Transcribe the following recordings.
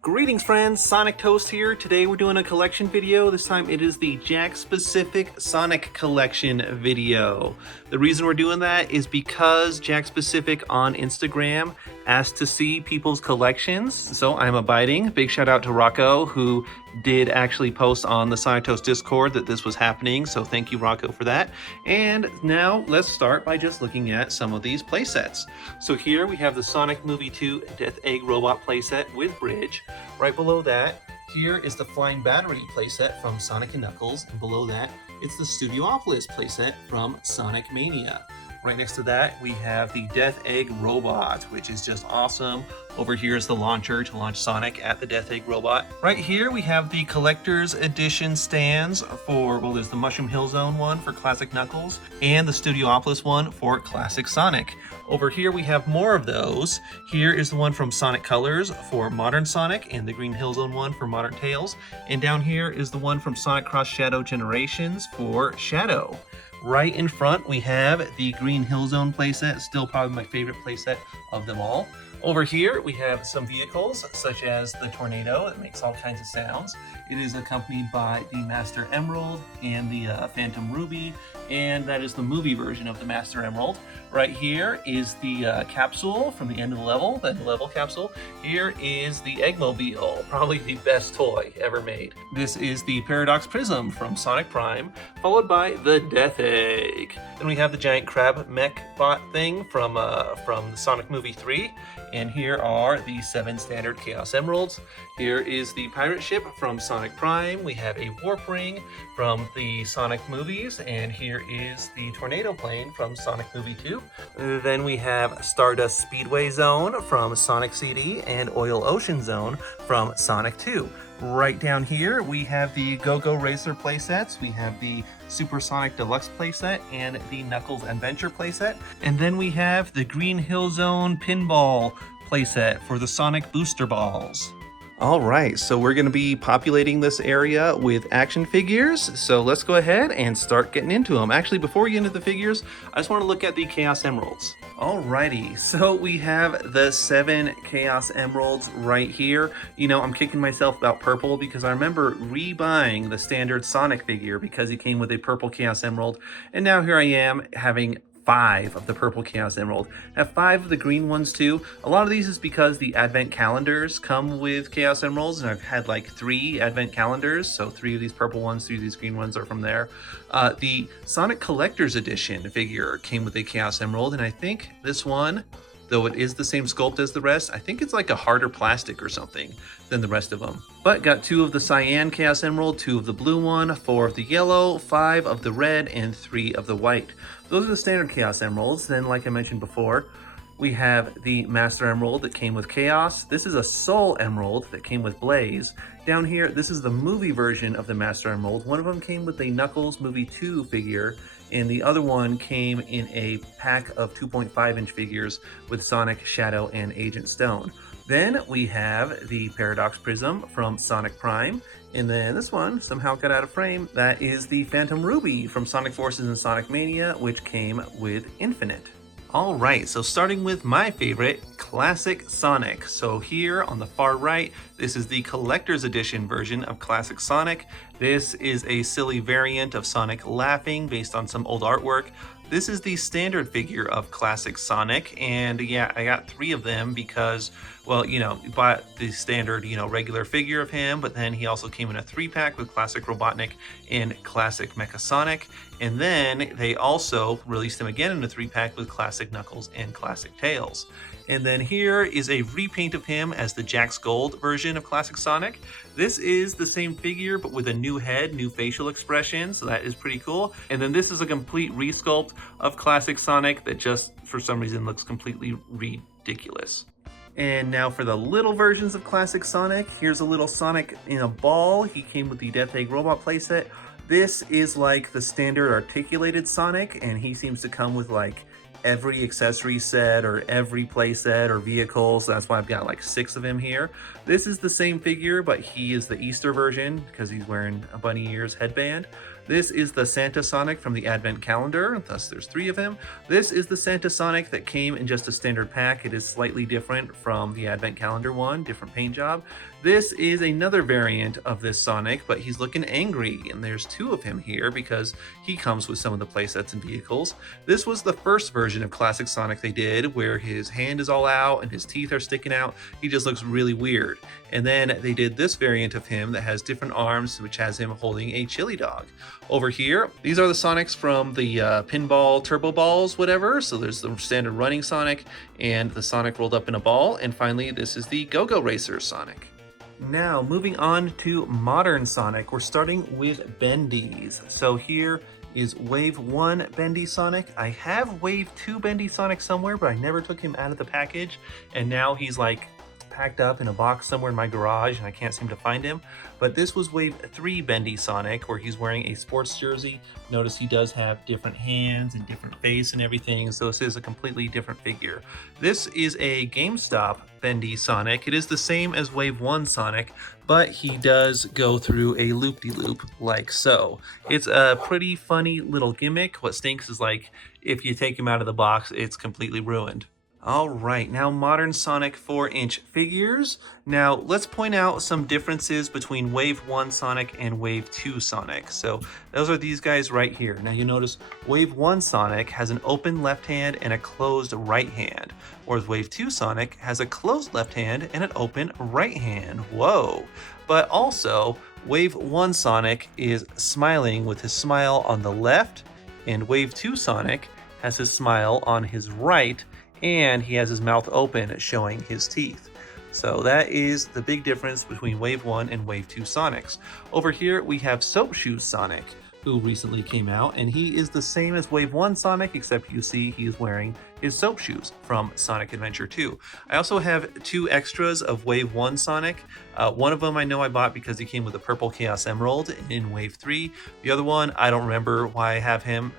Greetings friends, sonictoast here. Today we're doing a collection video. This time it is the Jakks specific Sonic collection video. The reason we're doing that is because Jakks specific on Instagram asked to see people's collections, so I'm abiding. Big shout out to Rocco, who did actually post on the Sonictoast Discord that this was happening, so thank you Rocco for that. And now let's start by just looking at some of these playsets. So here we have the Sonic Movie 2 Death Egg Robot playset with bridge. Right below that, here is the Flying Battery playset from Sonic & Knuckles, and below that, it's the Studiopolis playset from Sonic Mania. Right next to that, we have the Death Egg Robot, which is just awesome. Over here is the launcher to launch Sonic at the Death Egg Robot. Right here, we have the Collector's Edition stands for, well, there's the Mushroom Hill Zone one for Classic Knuckles, and the Studiopolis one for Classic Sonic. Over here, we have more of those. Here is the one from Sonic Colors for Modern Sonic, and the Green Hill Zone one for Modern Tails. And down here is the one from Sonic Cross Shadow Generations for Shadow. Right in front, we have the Green Hill Zone playset, still probably my favorite playset of them all. Over here, we have some vehicles, such as the Tornado. It makes all kinds of sounds. It is accompanied by the Master Emerald and the Phantom Ruby, and that is the movie version of the Master Emerald. Right here is the capsule from the end of the level capsule. Here is the Eggmobile, probably the best toy ever made. This is the Paradox Prism from Sonic Prime, followed by the Death Egg. Then we have the giant crab mech bot thing from the Sonic Movie 3. And here are the 7 standard Chaos Emeralds. Here is the pirate ship from Sonic Prime. We have a warp ring from the Sonic movies. And here is the tornado plane from Sonic Movie 2. Then we have Stardust Speedway Zone from Sonic CD and Oil Ocean Zone from Sonic 2. Right down here, we have the Go-Go Racer playsets. We have the Supersonic Deluxe playset and the Knuckles Adventure playset. And then we have the Green Hill Zone Pinball playset for the Sonic Booster Balls. All right, so we're going to be populating this area with action figures. So let's go ahead and start getting into them. Actually, before we get into the figures, I just want to look at the Chaos Emeralds. Alrighty, so we have the 7 Chaos Emeralds right here. You know, I'm kicking myself about purple because I remember rebuying the standard Sonic figure because he came with a purple Chaos Emerald. And now here I am having 5 of the purple Chaos Emerald. I have 5 of the green ones too. A lot of these is because the advent calendars come with Chaos Emeralds, and I've had like 3 advent calendars, so 3 of these purple ones, 3 of these green ones are from there. The Sonic Collector's Edition figure came with a Chaos Emerald, and I think this one, though it is the same sculpt as the rest, I think it's like a harder plastic or something than the rest of them. But got 2 of the cyan Chaos Emerald, 2 of the blue one, 4 of the yellow, 5 of the red, and 3 of the white. Those are the standard Chaos Emeralds. Then, like I mentioned before, we have the Master Emerald that came with Chaos. This is a Soul Emerald that came with Blaze. Down here, this is the movie version of the Master Emerald. One of them came with a Knuckles Movie 2 figure, and the other one came in a pack of 2.5-inch figures with Sonic, Shadow, and Agent Stone. Then we have the Paradox Prism from Sonic Prime. And then this one somehow got out of frame. That is the Phantom Ruby from Sonic Forces and Sonic Mania, which came with Infinite. Alright, so starting with my favorite, Classic Sonic. So here on the far right, this is the Collector's Edition version of Classic Sonic. This is a silly variant of Sonic laughing based on some old artwork. This is the standard figure of Classic Sonic, and yeah, I got 3 of them because, well, you know, bought the standard, you know, regular figure of him, but then he also came in a 3-pack with Classic Robotnik and Classic Mecha Sonic, and then they also released him again in a 3-pack with Classic Knuckles and Classic Tails. And then here is a repaint of him as the Jakks Gold version of Classic Sonic. This is the same figure, but with a new head, new facial expression, so that is pretty cool. And then this is a complete resculpt of Classic Sonic that just, for some reason, looks completely ridiculous. And now for the little versions of Classic Sonic, here's a little Sonic in a ball. He came with the Death Egg Robot playset. This is like the standard articulated Sonic, and he seems to come with like every accessory set or every play set or vehicles. That's why I've got like 6 of him here. This is the same figure, but he is the Easter version because he's wearing a bunny ears headband. This is the Santa Sonic from the Advent Calendar, thus there's 3 of him. This is the Santa Sonic that came in just a standard pack. It is slightly different from the Advent Calendar one, different paint job. This is another variant of this Sonic, but he's looking angry, and there's 2 of him here because he comes with some of the playsets and vehicles. This was the first version of Classic Sonic they did, where his hand is all out and his teeth are sticking out. He just looks really weird. And then they did this variant of him that has different arms, which has him holding a chili dog. Over here, these are the Sonics from the pinball turbo balls, whatever. So there's the standard running Sonic and the Sonic rolled up in a ball. And finally, this is the Go-Go Racer Sonic. Now, moving on to modern Sonic, we're starting with Bendies. So here is Wave 1 Bendy Sonic. I have Wave 2 Bendy Sonic somewhere, but I never took him out of the package. And now he's like packed up in a box somewhere in my garage and I can't seem to find him. But this was Wave 3 Bendy Sonic, where he's wearing a sports jersey. Notice he does have different hands and different face and everything, so this is a completely different figure. This is a GameStop Bendy Sonic. It is the same as Wave 1 Sonic, but he does go through a loop-de-loop like so. It's a pretty funny little gimmick. What stinks is like, if you take him out of the box, it's completely ruined. All right, now modern Sonic 4-inch figures. Now let's point out some differences between Wave 1 Sonic and Wave 2 Sonic. So those are these guys right here. Now you notice Wave 1 Sonic has an open left hand and a closed right hand, whereas Wave 2 Sonic has a closed left hand and an open right hand. Whoa! But also, Wave 1 Sonic is smiling with his smile on the left, and Wave 2 Sonic has his smile on his right, and he has his mouth open showing his teeth. So that is the big difference between Wave 1 and Wave 2 Sonics. Over here we have Soap Shoes Sonic, who recently came out, and he is the same as Wave 1 Sonic, except you see he is wearing his soap shoes from Sonic Adventure 2. I also have 2 extras of Wave 1 Sonic. One of them I know I bought because he came with a purple Chaos Emerald in Wave 3. The other one, I don't remember why I have him.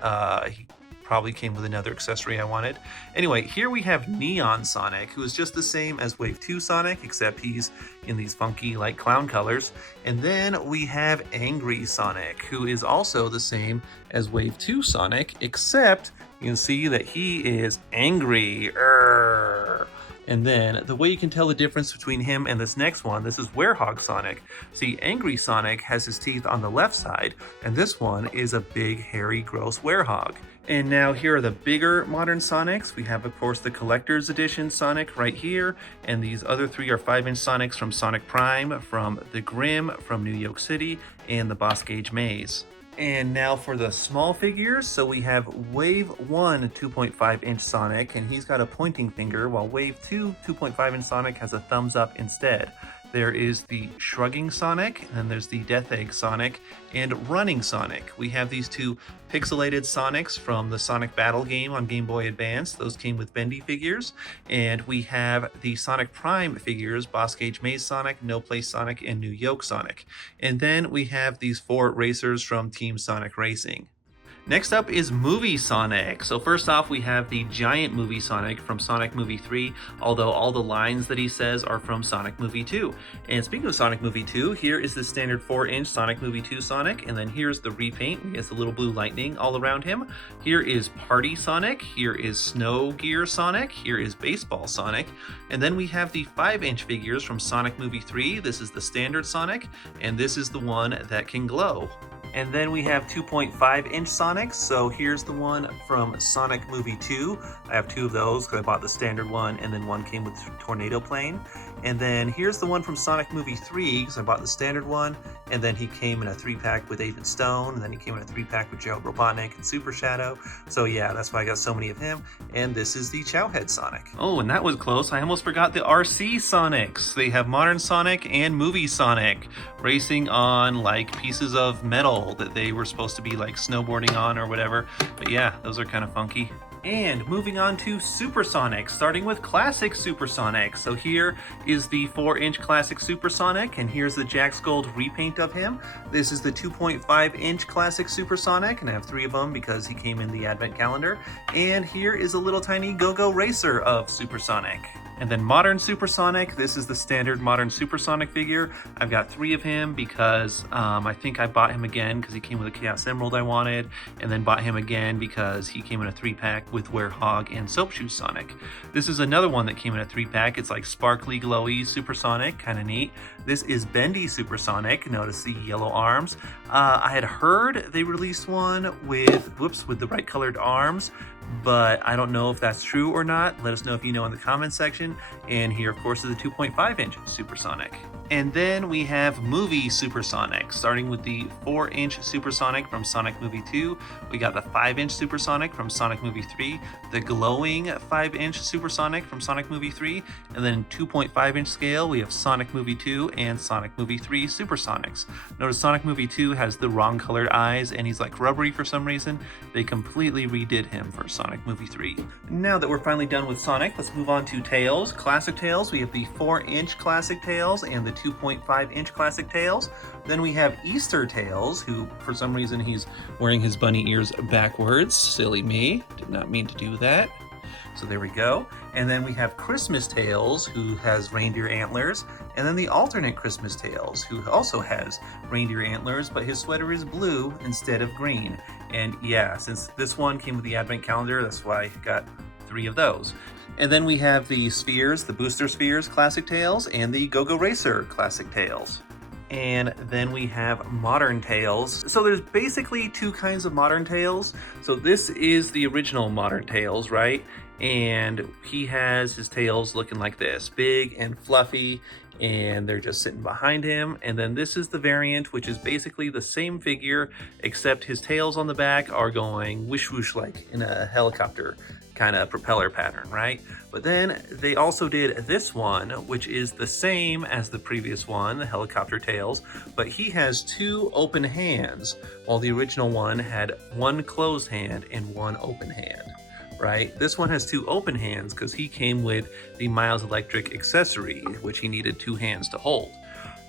He probably came with another accessory I wanted. Anyway, here we have Neon Sonic, who is just the same as Wave 2 Sonic, except he's in these funky like clown colors. And then we have Angry Sonic, who is also the same as Wave 2 Sonic, except you can see that he is angry. And then the way you can tell the difference between him and this next one, this is Werehog Sonic. See, Angry Sonic has his teeth on the left side, and this one is a big, hairy, gross werehog. And now here are the bigger modern Sonics. We have, of course, the Collector's Edition Sonic right here, and these other 3 are 5-inch Sonics from Sonic Prime, from the Grimm, from New York City, and the Boss Gauge Maze. And now for the small figures. So we have Wave 1 2.5-inch Sonic, and he's got a pointing finger, while Wave 2 2.5-inch Sonic has a thumbs up instead. There is the Shrugging Sonic, and then there's the Death Egg Sonic, and Running Sonic. We have these 2 pixelated Sonics from the Sonic Battle game on Game Boy Advance. Those came with bendy figures. And we have the Sonic Prime figures, Boss Gauge Maze Sonic, No Place Sonic, and New Yoke Sonic. And then we have these 4 racers from Team Sonic Racing. Next up is Movie Sonic. So first off, we have the giant Movie Sonic from Sonic Movie 3, although all the lines that he says are from Sonic Movie 2. And speaking of Sonic Movie 2, here is the standard 4-inch Sonic Movie 2 Sonic, and then here's the repaint. He has the little blue lightning all around him. Here is Party Sonic, here is Snow Gear Sonic, here is Baseball Sonic, and then we have the 5-inch figures from Sonic Movie 3. This is the standard Sonic, and this is the one that can glow. And then we have 2.5-inch Sonics. So here's the one from Sonic Movie 2. I have 2 of those because I bought the standard one, and then one came with Tornado Plane. And then here's the one from Sonic Movie 3 because I bought the standard one, and then he came in a 3-pack with Agent Stone, and then he came in a 3-pack with Joe Robotnik and Super Shadow. So yeah, that's why I got so many of him. And this is the Chowhead Sonic. Oh, and that was close. I almost forgot the RC Sonics. They have Modern Sonic and Movie Sonic racing on like pieces of metal that they were supposed to be like snowboarding on or whatever. But yeah, those are kind of funky. And moving on to Supersonic, starting with Classic Supersonic. So here is the 4-inch Classic Supersonic, and here's the Jakks Gold repaint of him. This is the 2.5-inch Classic Supersonic, and I have 3 of them because he came in the Advent Calendar. And here is a little tiny Go-Go Racer of Supersonic. And then Modern Supersonic, this is the standard Modern Supersonic figure. I've got 3 of him because I think I bought him again because he came with a Chaos Emerald I wanted, and then bought him again because he came in a 3-pack with Werehog and Soap Shoe Sonic. This is another one that came in a 3-pack. It's like sparkly, glowy Supersonic, kind of neat. This is Bendy Supersonic. Notice the yellow arms. I had heard they released one with the right colored arms, but I don't know if that's true or not. Let us know if you know in the comments section. And here, of course, is the 2.5-inch Supersonic. And then we have Movie Supersonic, starting with the 4-inch Supersonic from Sonic Movie 2. We got the 5-inch Supersonic from Sonic Movie 3, the glowing 5-inch Supersonic from Sonic Movie 3, and then 2.5-inch scale, we have Sonic Movie 2 and Sonic Movie 3 Supersonics. Notice Sonic Movie 2 has the wrong colored eyes, and he's like rubbery for some reason. They completely redid him for Sonic Movie 3. Now that we're finally done with Sonic, let's move on to Tails. Classic Tails, we have the 4-inch Classic Tails and the 2.5-inch Classic Tails. Then we have Easter Tails, who for some reason he's wearing his bunny ears backwards. Silly me, did not mean to do that. So there we go. And then we have Christmas Tails, who has reindeer antlers. And then the alternate Christmas Tails, who also has reindeer antlers, but his sweater is blue instead of green. And yeah, since this one came with the advent calendar, that's why I got 3 of those. And then we have the Spheres, the Booster Spheres Classic Tails, and the Go-Go Racer Classic Tails. And then we have Modern Tails. So there's basically 2 kinds of Modern Tails. So this is the original Modern Tails, right? And he has his tails looking like this, big and fluffy, and they're just sitting behind him. And then this is the variant, which is basically the same figure, except his tails on the back are going whoosh whoosh like in a helicopter kind of propeller pattern, right? But then they also did this one, which is the same as the previous one, the helicopter tails, but he has 2 open hands, while the original one had 1 closed hand and 1 open hand, right? This one has 2 open hands because he came with the Miles Electric accessory, which he needed 2 hands to hold.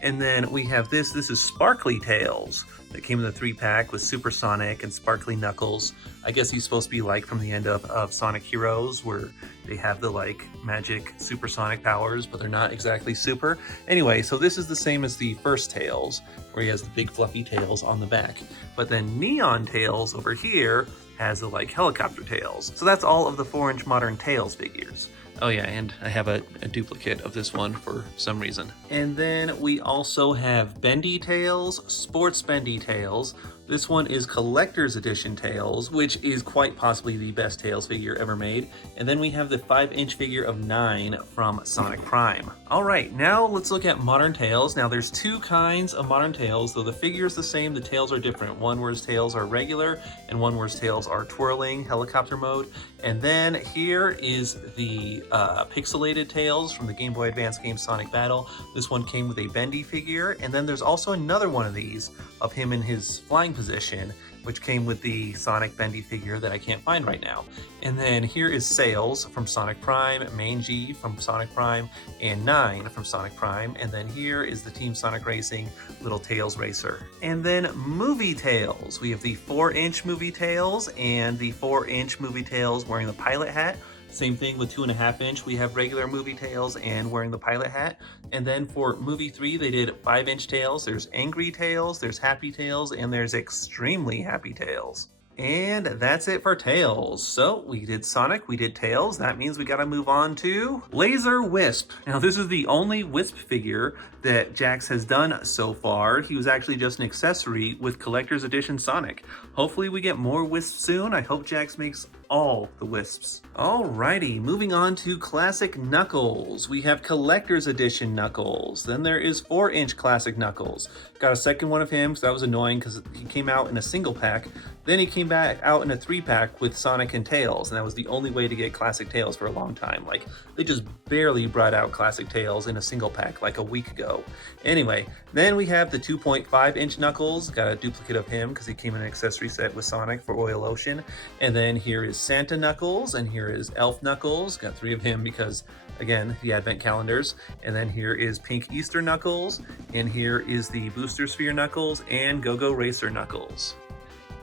And then we have this is Sparkly Tails that came in the 3-pack with Supersonic and Sparkly Knuckles. I guess he's supposed to be like from the end of Sonic Heroes, where they have the like magic supersonic powers, but they're not exactly super. Anyway, so this is the same as the first Tails, where he has the big fluffy tails on the back. But then Neon Tails over here has the like helicopter tails. So that's all of the 4-inch Modern Tails figures. Oh yeah, and I have a duplicate of this one for some reason. And then we also have Bendy Tails, Sports Bendy Tails. This one is Collector's Edition Tails, which is quite possibly the best Tails figure ever made. And then we have the 5-inch figure of 9 from Sonic Prime. All right, now let's look at Modern Tails. Now there's 2 kinds of Modern Tails, though the figure is the same, the tails are different. One where his tails are regular, and one where his tails are twirling, helicopter mode. And then here is the pixelated Tails from the Game Boy Advance game Sonic Battle. This one came with a bendy figure, and then there's also another one of these of him in his flying position, which came with the Sonic bendy figure that I can't find right now. And then here is Sails from Sonic Prime, Mangy from Sonic Prime, and 9 from Sonic Prime. And then here is the Team Sonic Racing Little Tails Racer. And then Movie Tails. We have the 4-inch Movie Tails and the 4-inch Movie Tails wearing the pilot hat. Same thing with 2.5-inch, we have regular Movie Tails and wearing the pilot hat. And then for Movie 3, they did 5-inch Tails. There's Angry Tails, there's Happy Tails, and there's Extremely Happy Tails. And that's it for Tails. So we did Sonic, we did Tails. That means we gotta move on to Laser Wisp. Now this is the only Wisp figure that Jakks has done so far. He was actually just an accessory with Collector's Edition Sonic. Hopefully we get more Wisps soon. I hope Jakks makes all the Wisps. Alrighty, moving on to Classic Knuckles. We have Collector's Edition Knuckles. Then there is 4-inch Classic Knuckles. Got a second one of him because that was annoying because he came out in a single pack. Then he came back out in a 3-pack with Sonic and Tails, and that was the only way to get Classic Tails for a long time. Like, they just barely brought out Classic Tails in a single pack like a week ago. Anyway, then we have the 2.5-inch Knuckles. Got a duplicate of him because he came in an accessory set with Sonic for Oil Ocean. And then here is Santa Knuckles, and here is Elf Knuckles. Got 3 of him because, again, the advent calendars. And then here is Pink Easter Knuckles, and here is the Booster Sphere Knuckles and Go-Go Racer Knuckles.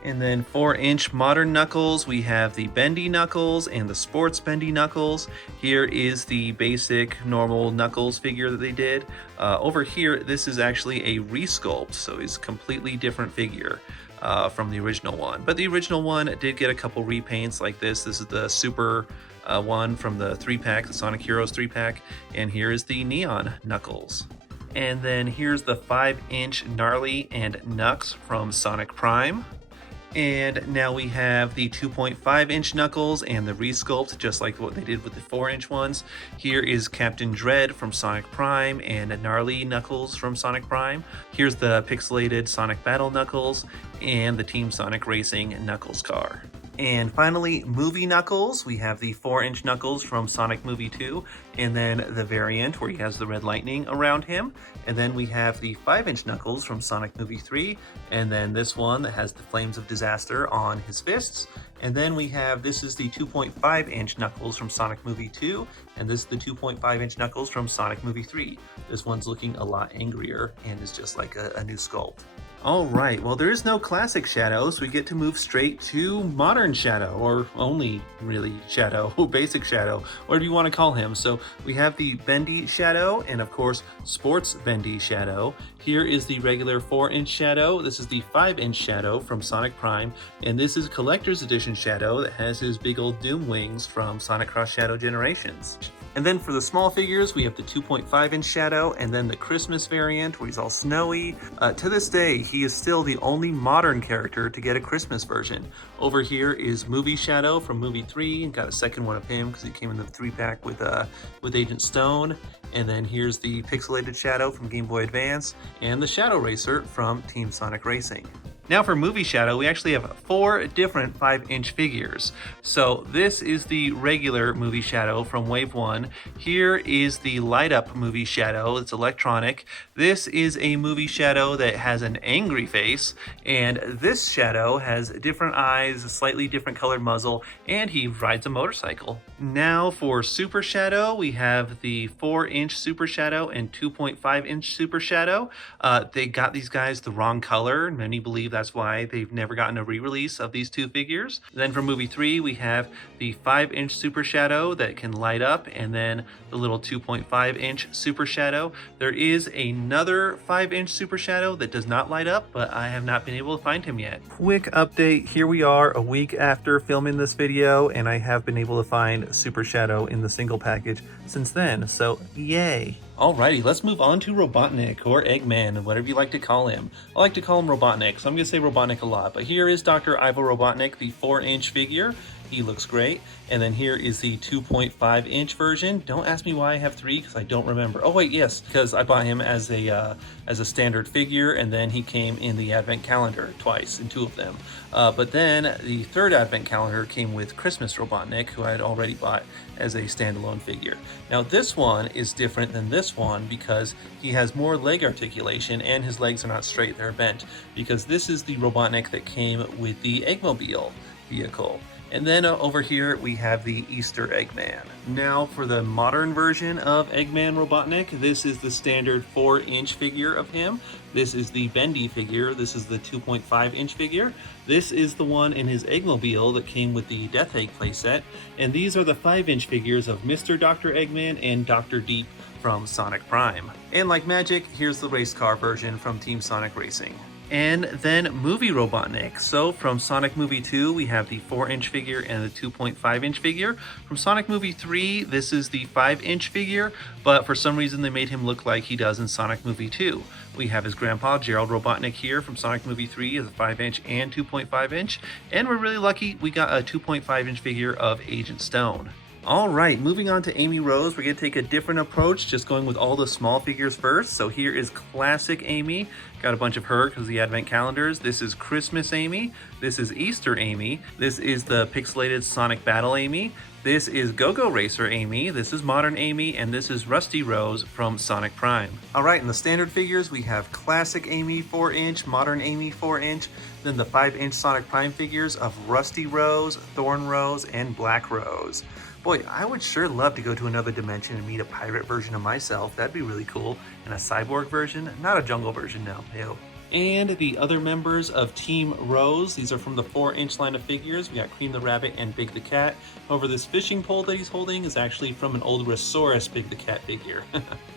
And then 4-inch modern Knuckles, we have the bendy Knuckles and the sports bendy Knuckles. Here is the basic normal Knuckles figure that they did. Over here, this is actually a resculpt, so it's a completely different figure from the original one. But the original one did get a couple repaints like this. This is the super one from the 3-pack, the Sonic Heroes 3-pack. And here is the Neon Knuckles. And then here's the 5-inch Gnarly and Knux from Sonic Prime. And now we have the 2.5-inch Knuckles and the resculpt, just like what they did with the 4-inch ones. Here is Captain Dread from Sonic Prime and Gnarly Knuckles from Sonic Prime. Here's the pixelated Sonic Battle Knuckles and the Team Sonic Racing Knuckles car. And finally, Movie Knuckles. We have the 4-inch Knuckles from Sonic Movie 2, and then the variant where he has the red lightning around him. And then we have the 5-inch Knuckles from Sonic Movie 3, and then this one that has the Flames of Disaster on his fists. And then we have, this is the 2.5-inch Knuckles from Sonic Movie 2, and this is the 2.5-inch Knuckles from Sonic Movie 3. This one's looking a lot angrier and is just like a new sculpt. Alright, well there is no classic Shadow, so we get to move straight to modern Shadow, or only really Shadow, basic Shadow, whatever you want to call him. So we have the Bendy Shadow, and of course Sports Bendy Shadow. Here is the regular 4-inch Shadow, this is the 5-inch Shadow from Sonic Prime, and this is Collector's Edition Shadow that has his big old Doom wings from Sonic Cross Shadow Generations. And then for the small figures, we have the 2.5-inch Shadow, and then the Christmas variant where he's all snowy. To this day, he is still the only modern character to get a Christmas version. Over here is Movie Shadow from Movie 3, and got a second one of him because he came in the 3-pack with Agent Stone. And then here's the pixelated Shadow from Game Boy Advance, and the Shadow Racer from Team Sonic Racing. Now for Movie Shadow, we actually have 4 different 5-inch figures. So this is the regular Movie Shadow from Wave 1. Here is the light up Movie Shadow, it's electronic. This is a Movie Shadow that has an angry face, and this Shadow has different eyes, a slightly different colored muzzle, and he rides a motorcycle. Now for Super Shadow, we have the 4-inch Super Shadow and 2.5-inch Super Shadow. They got these guys the wrong color. Many believe that's why they've never gotten a re-release of these 2 figures. Then for Movie 3, we have the 5-inch Super Shadow that can light up, and then the little 2.5-inch Super Shadow. There is another 5-inch Super Shadow that does not light up, but I have not been able to find him yet. Quick update, here we are a week after filming this video, and I have been able to find Super Shadow in the single package since then, so yay. Alrighty, let's move on to Robotnik, or Eggman, whatever you like to call him. I like to call him Robotnik, so I'm going to say Robotnik a lot. But here is Dr. Ivo Robotnik, the 4-inch figure. He looks great. And then here is the 2.5-inch version. Don't ask me why I have 3, because I don't remember. Oh wait, yes, because I bought him as a standard figure, and then he came in the Advent Calendar twice, in 2 of them. But then the 3rd Advent Calendar came with Christmas Robotnik, who I had already bought as a standalone figure. Now this one is different than this one because he has more leg articulation, and his legs are not straight, they're bent, because this is the Robotnik that came with the Eggmobile vehicle. And then over here we have the Easter Eggman. Now for the modern version of Eggman Robotnik, this is the standard 4-inch figure of him. This is the bendy figure. This is the 2.5-inch figure. This is the one in his Eggmobile that came with the Death Egg playset. And these are the 5-inch figures of Mr. Dr. Eggman and Dr. Deep from Sonic Prime. And like magic, here's the race car version from Team Sonic Racing. And then Movie Robotnik. So from Sonic Movie 2, we have the 4-inch figure and the 2.5-inch figure. From Sonic Movie 3, this is the 5-inch figure, but for some reason they made him look like he does in Sonic Movie 2. We have his grandpa, Gerald Robotnik, here from Sonic Movie 3 as a 5-inch and 2.5-inch. And we're really lucky we got a 2.5-inch figure of Agent Stone. Alright, moving on to Amy Rose, we're going to take a different approach, just going with all the small figures first. So here is Classic Amy, got a bunch of her because of the Advent Calendars. This is Christmas Amy, this is Easter Amy, this is the pixelated Sonic Battle Amy, this is Go-Go Racer Amy, this is Modern Amy, and this is Rusty Rose from Sonic Prime. Alright, in the standard figures we have Classic Amy 4-inch, Modern Amy 4-inch, then the 5-inch Sonic Prime figures of Rusty Rose, Thorn Rose, and Black Rose. Boy, I would sure love to go to another dimension and meet a pirate version of myself. That'd be really cool. And a cyborg version, not a jungle version, no. Ew. And the other members of Team Rose, these are from the 4-inch line of figures. We got Cream the Rabbit and Big the Cat. However, this fishing pole that he's holding is actually from an old Resaurus Big the Cat figure.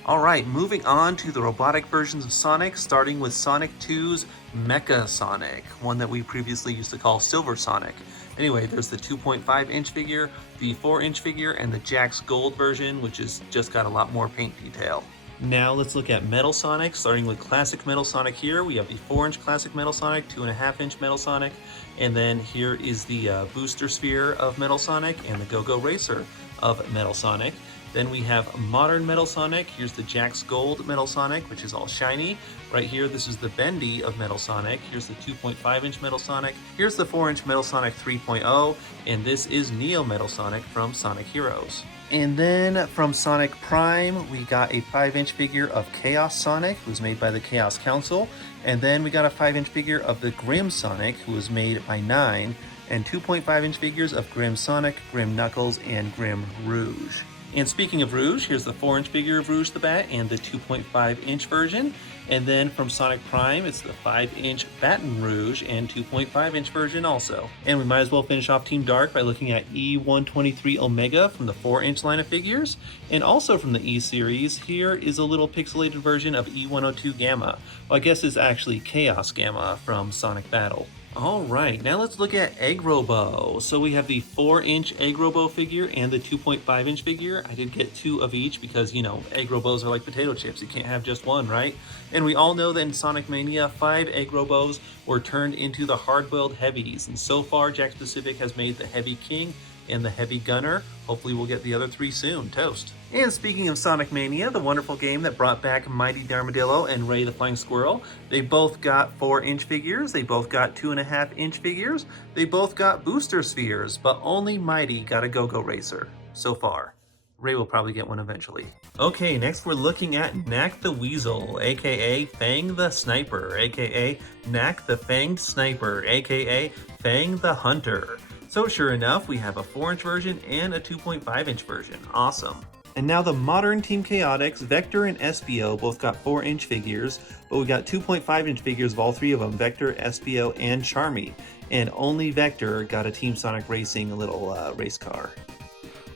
Alright, moving on to the robotic versions of Sonic, starting with Sonic 2's Mecha Sonic, one that we previously used to call Silver Sonic. Anyway, there's the 2.5-inch figure, the 4-inch figure, and the Jakks Gold version, which has just got a lot more paint detail. Now let's look at Metal Sonic, starting with Classic Metal Sonic here. We have the 4-inch Classic Metal Sonic, 2.5-inch Metal Sonic, and then here is the Booster Sphere of Metal Sonic and the Go-Go Racer of Metal Sonic. Then we have Modern Metal Sonic. Here's the Jakks Gold Metal Sonic, which is all shiny. Right here, this is the Bendy of Metal Sonic. Here's the 2.5-inch Metal Sonic. Here's the 4-inch Metal Sonic 3.0, and this is Neo Metal Sonic from Sonic Heroes. And then from Sonic Prime, we got a 5-inch figure of Chaos Sonic, who was made by the Chaos Council. And then we got a 5-inch figure of the Grim Sonic, who was made by 9. And 2.5-inch figures of Grim Sonic, Grim Knuckles, and Grim Rouge. And speaking of Rouge, here's the 4-inch figure of Rouge the Bat and the 2.5-inch version. And then from Sonic Prime, it's the 5-inch Baton Rouge and 2.5-inch version also. And we might as well finish off Team Dark by looking at E123 Omega from the 4-inch line of figures. And also from the E series, here is a little pixelated version of E102 Gamma. Well, I guess it's actually Chaos Gamma from Sonic Battle. Alright, now let's look at Egg Robo. So we have the 4-inch Egg Robo figure and the 2.5-inch figure. I did get 2 of each because, you know, Egg Robos are like potato chips. You can't have just one, right? And we all know that in Sonic Mania, 5 Egg Robos were turned into the hard-boiled Heavies. And so far, Jakks Pacific has made the Heavy King and the Heavy Gunner. Hopefully we'll get the other 3 soon. Toast. And speaking of Sonic Mania, the wonderful game that brought back Mighty Darmadillo and Ray the Flying Squirrel, they both got 4-inch figures, they both got 2.5-inch figures, they both got booster spheres, but only Mighty got a Go-Go Racer so far. Ray will probably get one eventually. Okay, next we're looking at Knack the Weasel, aka Fang the Sniper, aka Knack the Fanged Sniper, aka Fang the Hunter. So sure enough, we have a 4-inch version and a 2.5-inch version. Awesome. And now the modern Team Chaotix, Vector and Espio both got 4-inch figures, but we got 2.5-inch figures of all 3 of them, Vector, Espio, and Charmy. And only Vector got a Team Sonic Racing little race car.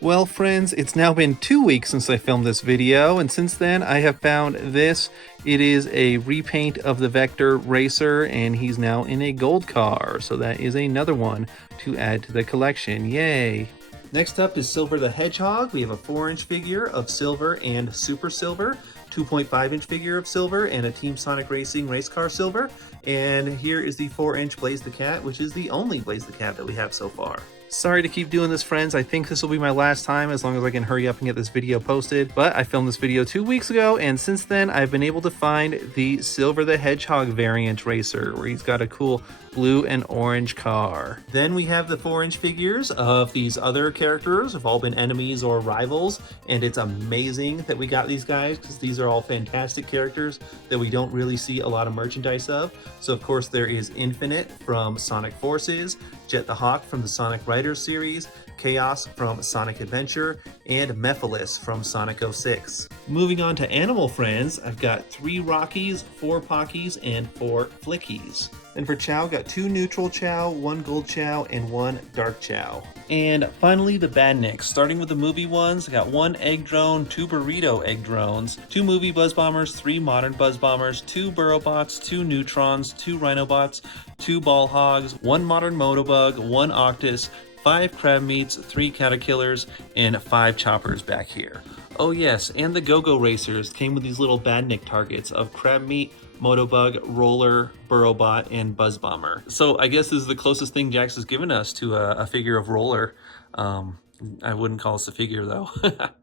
Well friends, it's now been 2 weeks since I filmed this video, and since then I have found this. It is a repaint of the Vector Racer, and he's now in a gold car, so that is another one to add to the collection. Yay! Next up is Silver the Hedgehog. We have a 4-inch figure of Silver and Super Silver, 2.5-inch figure of Silver, and a Team Sonic Racing race car Silver. And here is the 4-inch Blaze the Cat, which is the only Blaze the Cat that we have so far. Sorry to keep doing this, friends. I think this will be my last time as long as I can hurry up and get this video posted. But I filmed this video 2 weeks ago, and since then I've been able to find the Silver the Hedgehog variant racer, where he's got a cool blue and orange car. Then we have the 4-inch figures of these other characters who've all been enemies or rivals, and it's amazing that we got these guys because these are all fantastic characters that we don't really see a lot of merchandise of. So of course there is Infinite from Sonic Forces, Jet the Hawk from the Sonic Riders series, Chaos from Sonic Adventure, and Mephiles from Sonic 06. Moving on to Animal Friends, I've got 3 Rockies, 4 Pockies, and 4 Flickies. And for Chao, got 2 neutral Chao, 1 gold Chao, and 1 dark Chao. And finally, the Badniks. Starting with the movie ones, I got 1 egg drone, 2 burrito egg drones, 2 movie buzz bombers, 3 modern buzz bombers, 2 burrobots, 2 neutrons, 2 rhinobots, 2 ball hogs, 1 modern motobug, 1 octus, 5 crab meats, 3 caterpillars, and 5 choppers back here. Oh yes, and the Go-Go Racers came with these little Badnik targets of crab meat, motobug, roller, burrowbot, and buzz bomber. So I guess this is the closest thing Jakks has given us to a figure of roller. I wouldn't call this a figure though.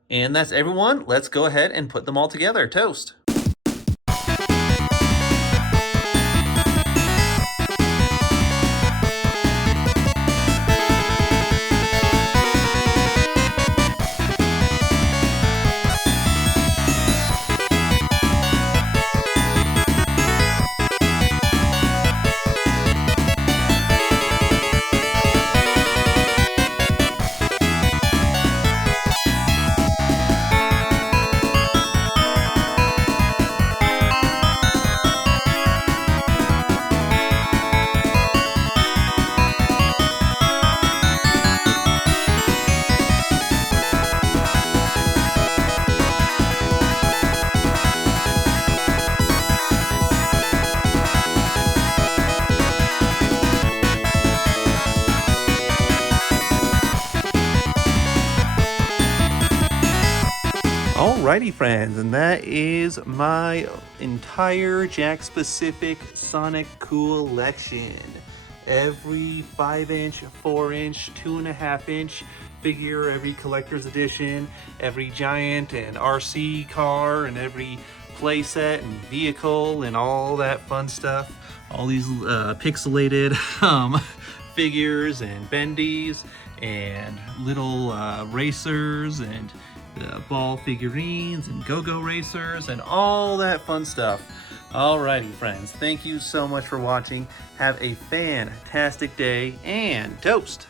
And that's everyone. Let's go ahead and put them all together. Toast. Alrighty friends, and that is my entire Jakks specific Sonic collection. Every 5-inch, 4-inch, 2.5-inch figure, every collector's edition, every giant and RC car, and every playset and vehicle and all that fun stuff. All these pixelated figures and bendies and little racers and ball figurines and go-go racers and all that fun stuff. Alrighty friends, thank you so much for watching. Have a fantastic day and toast!